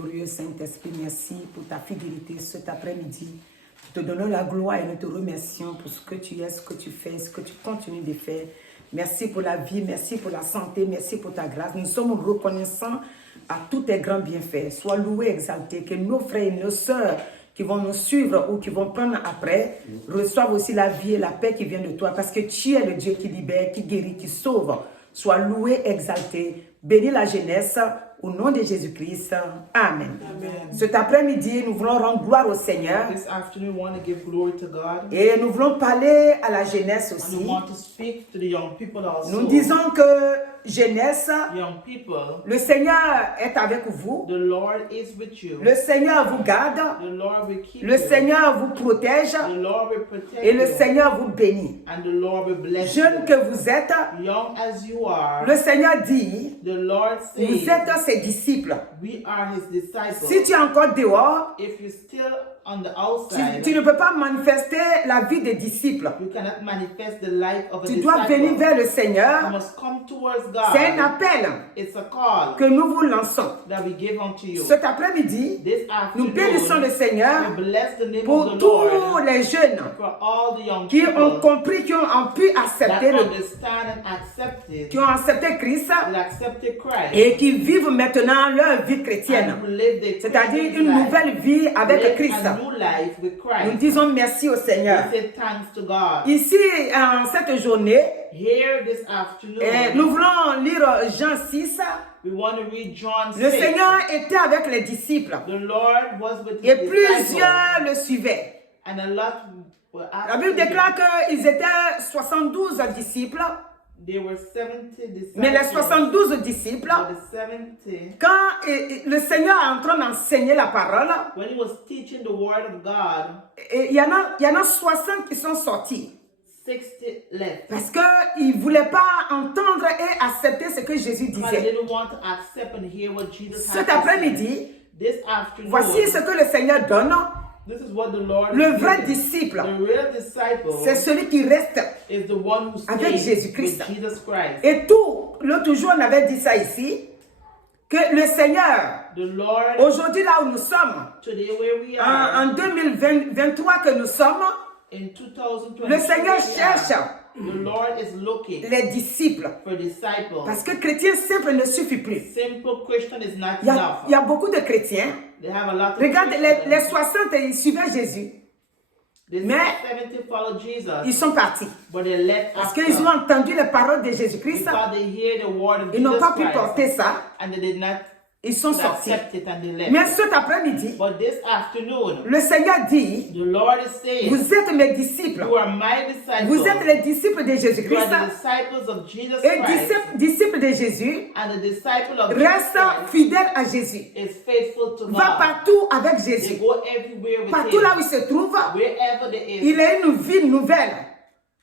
glorieux Saint-Esprit, merci pour ta fidélité cet après-midi. Nous te donnons la gloire et nous te remercions pour ce que tu es, ce que tu fais, ce que tu continues de faire. Merci pour la vie, merci pour la santé, merci pour ta grâce. Nous sommes reconnaissants à tous tes grands bienfaits. Sois loué, exalté, que nos frères et nos sœurs qui vont nous suivre ou qui vont prendre après reçoivent aussi la vie et la paix qui vient de toi, parce que tu es le Dieu qui libère, qui guérit, qui sauve. Sois loué, exalté. Bénis la jeunesse au nom de Jésus-Christ. Amen. Amen. Cet après-midi, nous voulons rendre gloire au Seigneur. This afternoon, we want to give glory to God. Et nous voulons parler à la jeunesse And aussi. we want to speak to the young people also. Nous disons que jeunesse, Young people, le Seigneur est avec vous. the Lord is with you. Le Seigneur vous garde. The Lord will keep Le you. Seigneur vous protège. The Lord will protect Et le you. Seigneur vous bénit. And the Lord will bless Jeune you. que vous êtes, Young as you are, le Seigneur dit, the Lord vous says, êtes ses disciples. we are his disciples. Si tu es encore dehors, If you're still on the tu outside, ne peux pas manifester la vie des disciples. you cannot manifest the life of a Tu dois venir disciple. vers le You Seigneur. must come towards C'est un God. appel It's a call que nous vous lançons. that we give unto you. Cet après-midi, This nous bénissons afternoon, le Seigneur we bless the name pour of the tous Lord les jeunes for all the young qui ont people compris, qui ont pu that accepter, understand and accepted, qui ont accepté Christ that accepted Christ, et qui vivent maintenant leur vie and chrétienne. who live their C'est-à-dire Christian une life, nouvelle vie avec live Christ. a new life with Nous Christ. disons merci au Seigneur. We say thanks to God. Ici, en cette journée, Here this afternoon, nous voulons lire Jean 6. we want to read John 6. Le Seigneur était avec les disciples The Lord was with et his disciples, plusieurs le suivaient. and a lot were La Bible after him. déclare qu'ils étaient 72 disciples, There were 70 disciples. mais les 72 disciples, But the 70, quand le Seigneur est en train d'enseigner la parole, when he was teaching the word of God, il y en a 60 qui sont sortis 60 left. parce qu'ils ne voulaient pas entendre et accepter ce que Jésus Because they disait. didn't want to accept and hear what Jesus had Cet to say. après-midi, This afternoon, voici ce que le Seigneur donne. this is what the Lord Le is vrai giving. disciple, The real disciple c'est celui qui reste. is the one who avec stays Jésus-Christ. with Jesus Christ. Et tout, l'autre jour, on avait dit ça ici, que le Seigneur, The Lord, aujourd'hui là où nous sommes, today where we are, en 2023 que nous sommes, in 2020, le Seigneur cherche the Lord is looking les disciples. for disciples. Parce que chrétien simple ne suffit plus. Simple Christian is not Il y enough. a beaucoup de chrétiens. They have a lot of Regarde, Christians. les 60, ils suivaient Jésus. The Mais 70 follow Jesus, Ils sont partis. but they left Parce after. qu'ils ont entendu les paroles de Jésus-Christ. Because they hear the word of Ils n'ont Jesus pas pu Christ, porter ça. and they did not Ils sont sortis. accept it and they left. Mais cet après-midi, But this afternoon, le Seigneur dit, the Lord is saying, vous êtes mes disciples. you are my disciples. Vous êtes les disciples de You Jésus-Christ. are the disciples of Jesus Et Christ. disciple de Jésus, And the disciple of Jesus reste Christ fidèle à Jésus. is faithful to Va God. partout avec They Jésus. go everywhere with Partout him. là où il se trouve, Wherever there is. il a une vie nouvelle.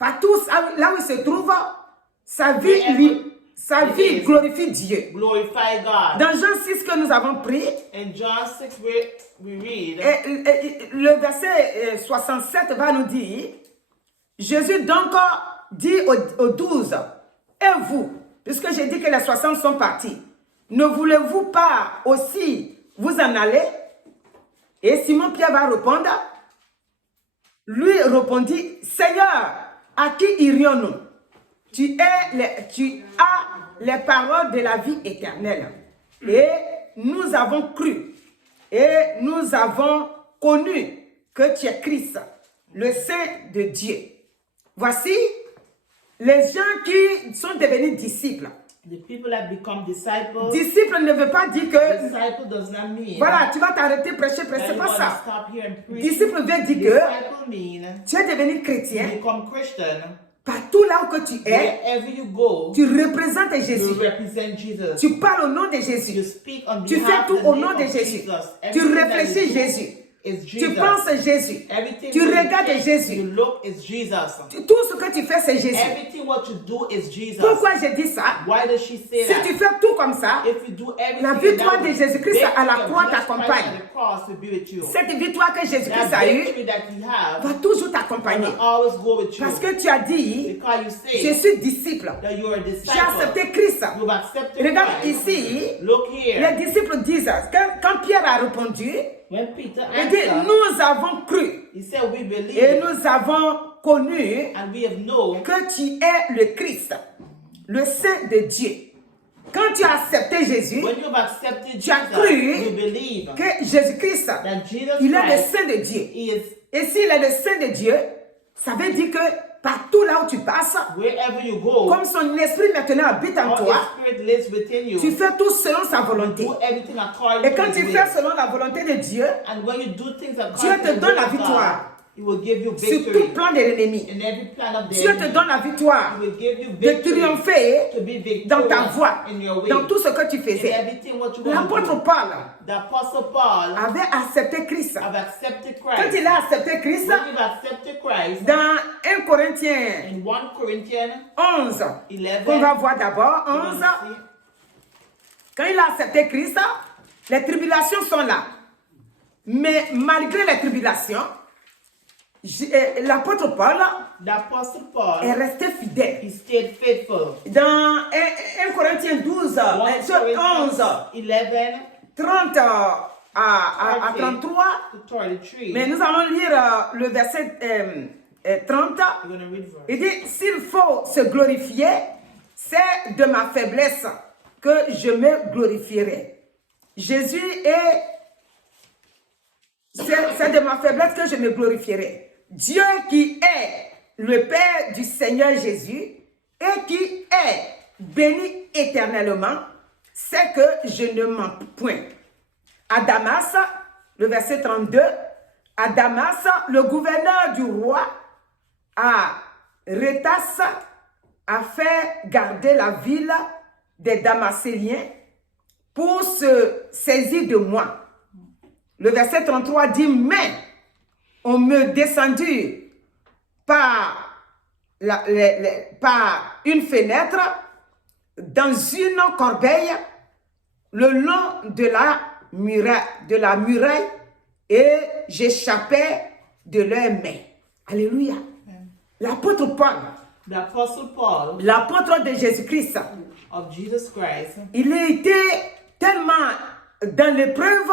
Partout là où il se trouve, sa vie glorifie Dieu. Glorify God. Dans Jean 6 que nous avons pris, In John 6 we read, le verset 67 va nous dire, Jésus donc dit aux 12, et vous, puisque j'ai dit que les 60 sont partis, ne voulez-vous pas aussi vous en aller? Et Simon-Pierre va répondre, lui répondit, Seigneur, à qui irions-nous? Tu as les paroles de la vie éternelle. Et nous avons cru et nous avons connu que tu es Christ, le Saint de Dieu. Voici les gens qui sont devenus disciples. the people that become disciples. Disciple ne veut pas dire que, Disciple does not mean voilà, tu vas t'arrêter, prêcher, that c'est you pas want to ça. stop here and preach. Disciple veut dire que Disciple mean tu es devenu you chrétien. become Christian. Partout là où que tu es, Wherever you go, tu représentes you Jésus. represent Jesus. Tu parles au nom de You Jésus. speak on Tu fais behalf tout of the au name nom de of Jésus. Jesus. Tu Everything that réfléchis you do Jésus. is Tu Jesus. penses Jésus. Everything Tu what you regardes think, Jésus. you look is Jesus. Tout ce que tu fais, c'est Jésus. Everything what you do is Jesus. Pourquoi je dis ça? Why does she say Si that? tu fais tout comme ça, If you do everything la victoire that de way, Jésus-Christ à la victory croix of Jesus Christ t'accompagne. on the cross will be with you. cette victoire que Jésus-Christ That a eue victory that you have va toujours t'accompagner. will always go with you. Parce que tu as dit, Because you say je suis disciple. that you are a J'ai disciple. accepté Christ. You've accepted Regarde Christ. ici, Look here. les disciples disent, quand Pierre a répondu, When Peter il dit, answered, nous avons cru he said, we believe et nous avons connu and we have known que tu es le Christ, le Saint de Dieu. Quand tu as accepté Jésus, when you've accepted tu as Jesus, cru you believe que Jésus-Christ, that Jesus il est le Christ Saint de Dieu. is Et s'il est le Saint de Dieu, ça veut dire que partout là où tu passes, wherever you go, comme son esprit maintenant habite en all toi, His Spirit lives within you. tu fais tout selon sa volonté. Do everything according Et to quand His tu will. fais selon la volonté de Dieu, And when you do things Dieu according te to the donne will la of God, victoire He will give you sur victory tout plan de l'ennemi. in every plan of the Dieu te enemy. donne la victoire He will give you de victory triompher to be victorious dans ta voie, in your way, dans tout ce que tu in faisais. everything what you want to L'apôtre do. Paul The Apostle Paul avait accepté Christ. have accepted Quand Christ. il a accepté Christ, When you've accepted Christ, dans 1 Corinthiens in 1 Corinthians 11, 11, qu'on va voir d'abord, you're 11, gonna see, quand il a accepté Christ, les tribulations sont là. Mais malgré les tribulations, l'apôtre Paul the Apostle Paul, est resté fidèle. he stayed faithful. Dans 1 Corinthiens 12, 1 11, Corinthians 11 30 à 33, to 33. mais nous allons lire le verset 30. We're going to read verse. Il dit, s'il faut se glorifier, c'est de ma faiblesse que je me glorifierai. Jésus est, c'est de ma faiblesse que je me glorifierai. Dieu qui est le Père du Seigneur Jésus et qui est béni éternellement, c'est que je ne mens point. À Damas, le verset 32, à Damas, le gouverneur du roi Arétas a fait garder la ville des Damascéliens pour se saisir de moi. Le verset 33 dit, mais on me descendu par une fenêtre dans une corbeille le long de la muraille et j'échappais de leurs mains. Alléluia. L'apôtre Paul, The Apostle Paul l'apôtre de Jésus-Christ, of Jesus Christ, il a été tellement dans l'épreuve,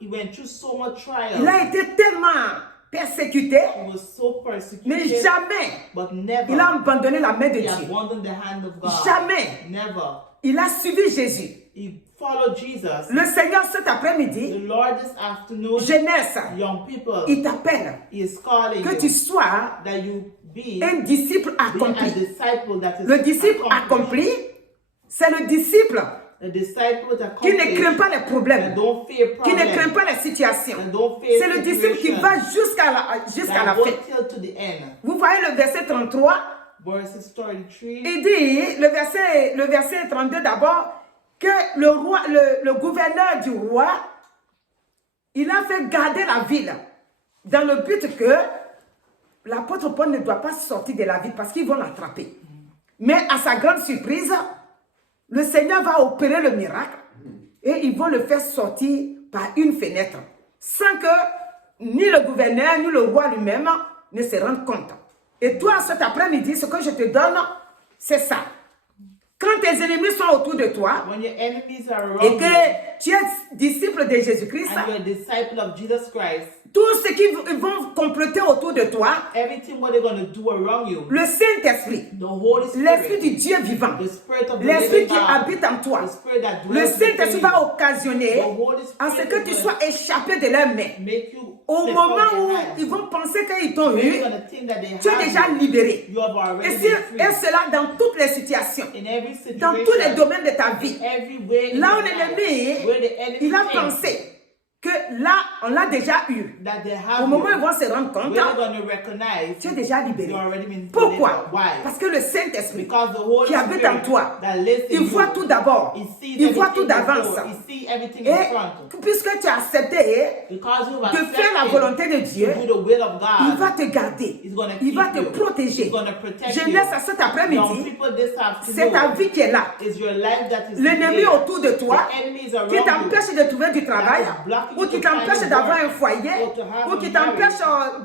he went through so much trial. il a été tellement persécuté, He was so persecuted, mais jamais but never il a abandonné la main de he Dieu. abandoned the hand of God. Jamais. Never. Il a suivi Jésus. He followed Jesus. Le Seigneur cet The après-midi, Lord this afternoon, jeunesse, young people, il t'appelle he is calling que tu you sois that you be un disciple a accompli. disciple that is Le disciple accomplished. accompli, c'est le disciple A disciple that qui ne craint pas les that problèmes, don't fear qui ne problems, craint pas les situations. that don't fear C'est le disciple qui situations, va jusqu'à la that go fin. till to the end. Vous voyez le verset 33, Verses 33. il dit, le verset 32 d'abord, que le gouverneur du roi, il a fait garder la ville dans le but que l'apôtre Paul ne doit pas sortir de la ville parce qu'ils vont l'attraper. Mais à sa grande surprise, le Seigneur va opérer le miracle et ils vont le faire sortir par une fenêtre sans que ni le gouverneur ni le roi lui-même ne se rendent compte. Et toi, cet après-midi, ce que je te donne, c'est ça. Quand tes ennemis sont autour de toi When your enemies are around et you, que tu es disciple de Jésus-Christ, and you're a disciple of Jesus Christ, tout ce qu'ils vont comploter autour de toi, everything what they're going to do around you, le Saint-Esprit, the Holy l'Esprit Spirit, du Dieu vivant, the Spirit of the l'Esprit living qui God, habite en toi, the Spirit that le dwells within Saint-Esprit you, va occasionner the Holy à ce Spirit que tu will sois échappé de leurs mains. make you Au slip moment out où their hands. ils vont penser qu'ils t'ont When eu, you're going to think that they tu es have déjà you, libéré. you have already Et, been free. et cela dans toutes les situations, In every dans tous les situation, domaines de ta vie. every way in Là où your life, l'ennemi, where the enemy il a thinks pensé que là, on l'a déjà eu. that they Au have moment où ils you, vont se rendre compte, when they're going to recognize tu es déjà libéré. you've already been Pourquoi? delivered. Why? Parce que le Saint-Esprit Because the Holy qui habite en Spirit toi, that lives in il you, voit tout d'abord. he sees Il voit tout everything d'avance. before, he sees everything in Et front. puisque tu as accepté Because you've de faire la accepted volonté de Dieu, to do the will of il God, va te garder. he's going to Il va keep te you. protéger. He's going to protect Je you. laisse à cet Young après-midi, people this c'est ta afternoon vie qui est là. is your life that is L'ennemi here. autour de toi The enemy is around qui you. t'empêche de trouver du travail, That is blocking ou you qui to find t'empêche a d'avoir work, un foyer, or to have ou a qui marriage, t'empêche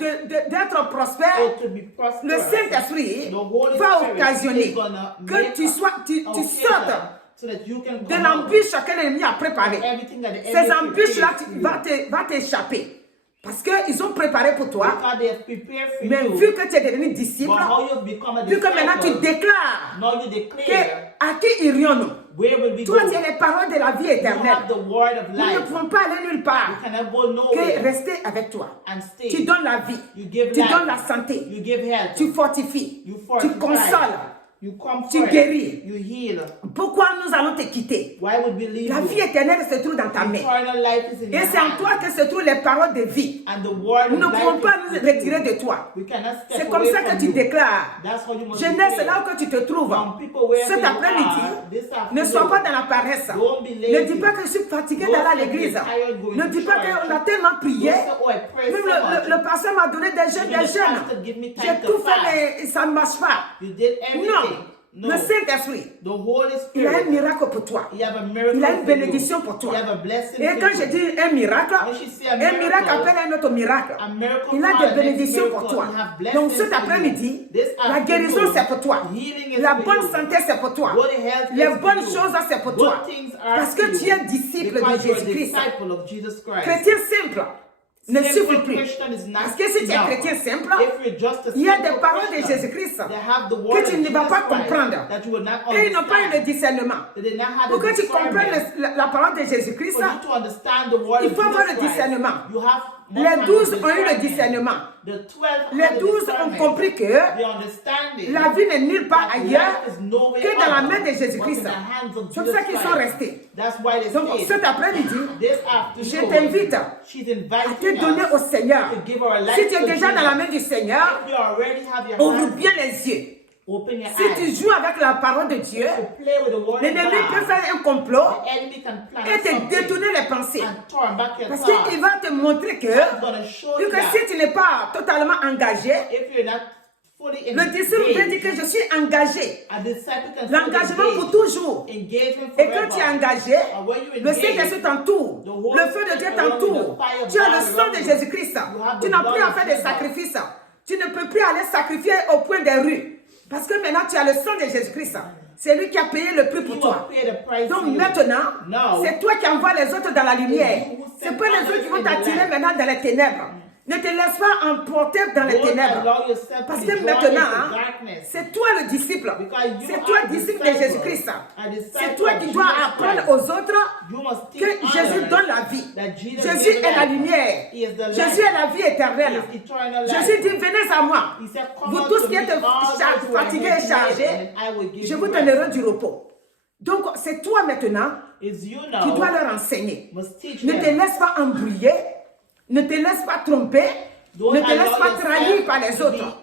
d'être prospère. or to be prosperous. Le Saint-Esprit The Holy va Spirit occasionner is gonna que make tu occasion sortes so that you can de come out l'embûche que l'ennemi a préparée. everything that the Ces enemy embûches-là prepares for you. va t'échapper. Parce qu'ils ont préparé pour toi. Because they have prepared for Mais you. vu que tu es devenu disciple, But how you've become a vu que maintenant tu disciple, déclares now you que declare, à qui irions-nous? where will we go? Toi, tu as les paroles de la vie You éternelle. have the word of Nous ne life. pouvons pas aller nulle You part cannot go que nowhere rester avec toi. and stay. Tu donnes la vie, You give tu life. donnes la santé, You give health. tu fortifies, You tu fortify. consoles. You comfort. Tu guéris. You heal. Pourquoi nous allons te quitter? Why would we leave La you? vie éternelle se trouve dans ta main. Eternal life is in Et your c'est en hand. toi que se trouvent les paroles de vie. And the word Nous of ne pouvons life pas is nous within retirer you. de toi. We cannot step C'est comme away ça que from tu you. déclares. That's how you must Jeunesse, declare. là où que tu te trouves, Young people, wherever cet you après-midi, are, this ne sois afternoon, pas dans la paresse. don't be Ne lazy. dis pas que je suis fatigué Don't d'aller à say l'église. you're tired going Ne to dis pas church. qu'on a tellement prié. Don't say, oh, I pray Même so much. le pasteur m'a donné des jeûnes, Even des the jeûnes. pastor give me time J'ai to tout fait, fast. mais ça ne marche pas. You did everything. Non. No. Le Saint-Esprit, The Holy il a un Spirit, miracle pour toi. he have a miracle Il a une for bénédiction you. pour toi. He have a blessing Et for quand you. je dis un miracle, When she say a un miracle miracle, appelle un autre miracle. a miracle Il a called des an bénédictions miracle. pour toi. You have blessings Donc cet for you. après-midi, This la guérison afternoon, c'est pour toi. healing is La for bonne you. santé c'est pour toi. Good health Les is for bonnes you. choses c'est pour Good toi. things are Parce for que you. tu es disciple de Because you're a Jésus-Christ. disciple of Jesus Christ. Chrétien simple ne Simple suffit plus. Christian is not Parce que si tu es enough. chrétien simple, If you're just a il y a simple des paroles de Christian, Jésus-Christ they have the word que tu of ne vas Jesus pas Christ comprendre. that you will not Et ils n'ont pas eu le understand. discernement. They did not have Pour the que tu comprennes discernment. la parole de Jésus-Christ, For you to understand the word il of faut avoir Jesus le Christ, discernement. you have Les 12 ont eu le discernement. The 12 Les 12 ont compris que the understanding la vie n'est nulle part that ailleurs life is nowhere que dans la other main de but Jésus-Christ. in the hands of C'est pour Jesus ça qu'ils sont Christ. restés. That's why they Donc stayed. cet après-midi, This afternoon, je t'invite she's à te inviting donner us au Seigneur. to give our life Si tu es to déjà dans Jesus. la main du Seigneur, If you already have your ouvre hands, bien les yeux. open your Si tu eyes. joues avec la parole de Dieu, To play with the word of l'ennemi peut God. faire un complot The enemy can plan et te something détourner les pensées. and turn back your Parce thoughts. qu'il va te montrer que, He's gonna show vu you que that si tu n'es pas totalement engagé, if you're not fully le disciple peut dire engaged, que je suis engagé. a disciple can L'engagement fully pour engage. toujours. Engagement Et forever. quand tu es engagé, And when you le engage, Saint-Esprit t'entoure. Le feu de Dieu t'entoure. Tu as le sang de Jésus-Christ. Tu n'as plus à faire des sacrifices. Tu ne peux plus aller sacrifier au point des rues. Parce que maintenant, tu as le sang de Jésus-Christ. C'est lui qui a payé le prix pour you toi. will pay the price Donc for you. maintenant, Now, c'est toi qui envoies les autres dans la lumière. C'est pas les autres qui vont t'attirer maintenant dans les ténèbres. Ne te laisse pas emporter dans les don't ténèbres. allow yourself Parce to que be drawn maintenant, into hein, darkness. c'est toi le disciple. Because you C'est toi are le disciple de disciple. Jésus-Christ. A disciple C'est toi of qui dois Jesus apprendre Christ. aux autres You must que teach Jésus others donne la vie. that Jesus Jésus gave est la life. lumière. He is the light. Jésus est la vie éternelle. He is eternal life. Jésus dit, venez à moi. He said, come Vous unto tous qui me, êtes all those who are fatigués heavy et chargés, laden, and I will give je you vous rest. donnerai du repos. Donc, c'est toi maintenant It's you qui now dois leur enseigner. must teach Ne te them. laisse pas embrouiller. Ne te laisse pas tromper. Don't Ne te laisse allow pas yourself trahir par les to autres.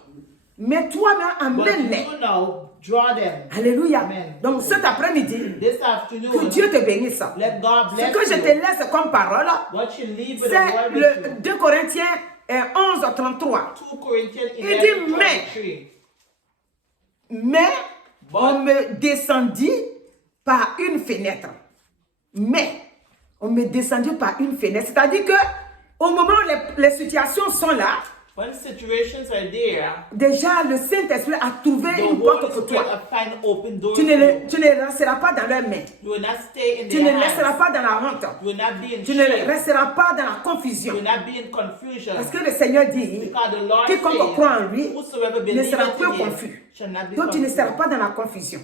Mais toi-même, But emmène-les. you now draw them. Alléluia. Amen. Donc cet après-midi, This que afternoon, Dieu te bénisse. let God Ce bless que je you. te laisse comme parole, What you leave with the c'est word with le you. 2 Corinthiens 11, 33. 2 Corinthians Il 11, dit, mais 33. Mais on me descendit par une fenêtre. Mais on me descendit par une fenêtre. C'est-à-dire que au moment où les situations sont là, When situations are there, déjà le Saint-Esprit a trouvé the une porte Holy pour Spirit toi. will find open doors Tu for you. ne resteras pas dans leurs mains. You will not stay in Tu their ne resteras hands. pas dans la honte. You will not be in Tu ne shame. resteras pas dans la You confusion. will not be in confusion. Parce que le Seigneur dit, Because the Lord quiconque croit en lui says, whosoever ne believeth sera in plus him confus. shall not be Donc tu ne seras confused. pas dans la confusion.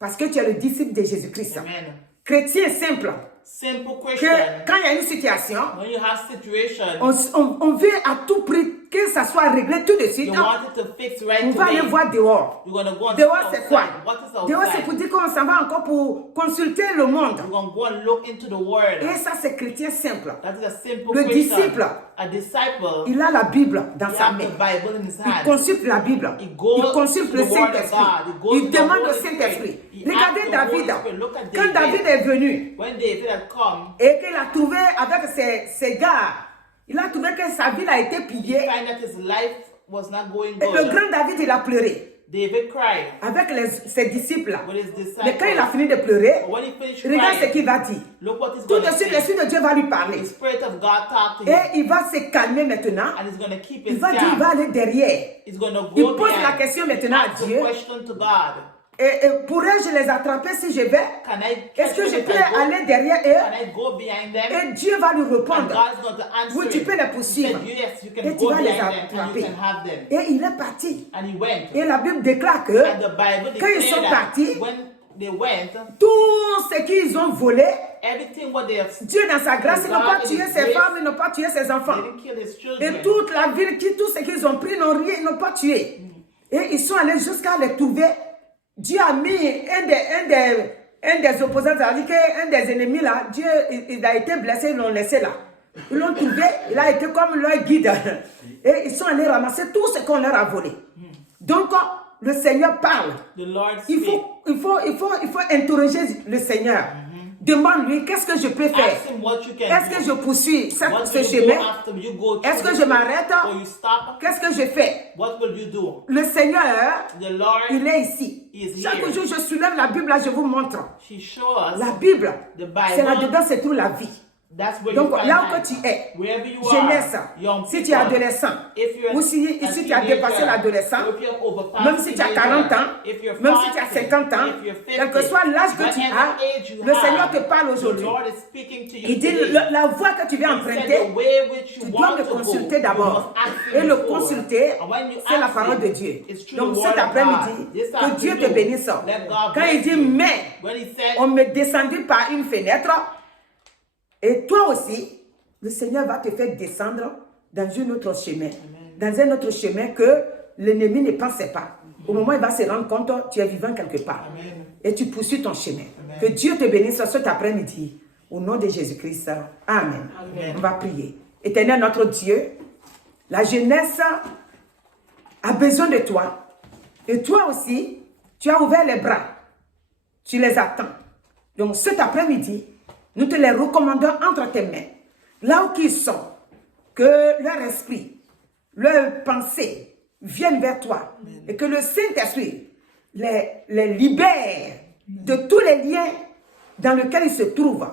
Parce que tu es le disciple de Jésus-Christ. Amen. Chrétien simple. Simple Que Christian. quand il y a une situation, When you have situation, on veut à tout prix que ça soit réglé tout de suite, You want it to fix right on va aller away. voir dehors. You're going to go and Dehors, see c'est quoi? outside. What is Dehors, c'est outside? pour dire qu'on s'en va encore pour consulter le monde. You're going to go and look into the word. Et ça, c'est chrétien simple. That is a simple Le question. disciple, A disciple, il a la Bible dans he sa has main. the Bible in his Il hand. consulte la Bible. He goes Il consulte to le the word of Saint-Esprit. God. He goes Il to the demande au Holy Saint-Esprit. Spirit. He Regardez asks the Holy David. Spirit. Look at Quand David David. est venu When David had come, et qu'il a trouvé avec ses gars, il a trouvé que sa ville a été he pillée. find that his life was not going Et le good. grand David, il a pleuré David cried avec ses disciples. with his disciples. Mais quand il a fini de pleurer, But when he finished regarde ce crying, qu'il va dire. look what he's Tout going de to suite, say. l'Esprit de Dieu va lui parler. The Spirit of God talked to him. Et il va se calmer maintenant. And he's going to keep Il his va dire, il va calm. aller derrière. He's going to Il go pose behind. la question He maintenant à asks a Dieu. question to God. Et pourrais-je les attraper si je vais? Can I Est-ce catch que them je if peux I go? aller derrière Can eux? I go behind them? Et Dieu va lui And répondre. God's going to answer Oui, tu it. peux les He poursuivre. said, yes, you Et can tu go vas les behind them and you attraper. can have them. Et il est parti. And he went. Et la Bible déclare que And the Bible quand ils sont declared that partis, when they went, tout ce qu'ils ont volé, everything what they have, Dieu dans sa grâce, ils n'ont pas God in tué His ses grace, femmes, ils n'ont pas tué ses they enfants. didn't kill his children. Et toute la ville, tout ce qu'ils ont pris, ils n'ont pas tué. Et ils sont allés jusqu'à les trouver. Dieu a mis un des opposants, c'est-à-dire qu'un des ennemis là, Dieu, il a été blessé, ils l'ont laissé là. Ils l'ont trouvé, il a été comme leur guide. Et ils sont allés ramasser tout ce qu'on leur a volé. Donc, le Seigneur parle. The Lord Il speaks. faut interroger le Seigneur. Demande-lui, qu'est-ce que je peux faire? Ask him what you can Est-ce que je do. poursuis ce What will you chemin? go after? You go through Est-ce que this je m'arrête? or you stop? Qu'est-ce que je fais? What will you do? Le Seigneur, The Lord, il est ici. He is Chaque here. jour, je soulève la Bible, là, je vous montre. She shows us La Bible, the c'est Bible. là-dedans, c'est toute la vie. That's where Donc, you find là où life. tu es, Wherever you jeunesse, are, young si tu es people, adolescent, if you're ou si a ici tu as teenager, dépassé l'adolescent, or if you're overpast même si tu as teenager, 40 ans, if you're même si tu as 40, 50 ans, if you're 50, quel que soit l'âge que tu whatever as, age you le have, Seigneur te parle the aujourd'hui. Lord is speaking to you Il dit, today. la voie que tu viens He said emprunter, the way which you tu dois want le to go, consulter you d'abord. must ask Et him le before. consulter, And when you c'est la ask parole de him, Dieu. it's through Donc the cet word of après-midi, God. This que Dieu te afternoon, bénisse. let God Quand il bless dit, you. mais, When he said, on m'est descendu par une fenêtre, et toi aussi, le Seigneur va te faire descendre dans un autre chemin. Dans un autre chemin que l'ennemi ne pensait pas. Au moment où il va se rendre compte, tu es vivant quelque part. Amen. Et tu poursuis ton chemin. Que Dieu te bénisse cet après-midi. Au nom de Jésus-Christ. Amen. Amen. On va prier. Éternel notre Dieu, la jeunesse a besoin de toi. Et toi aussi, tu as ouvert les bras. Tu les attends. Donc cet après-midi, nous te les recommandons entre tes mains. Là où ils sont, que leur esprit, leur pensée viennent vers toi. Et que le Saint-Esprit les libère de tous les liens dans lesquels ils se trouvent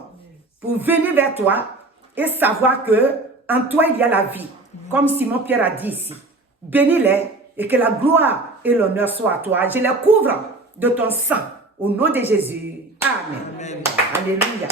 pour venir vers toi et savoir que en toi il y a la vie. Comme Simon-Pierre a dit ici. Bénis-les et que la gloire et l'honneur soient à toi. Je les couvre de ton sang. Au nom de Jésus. Amen. Alléluia.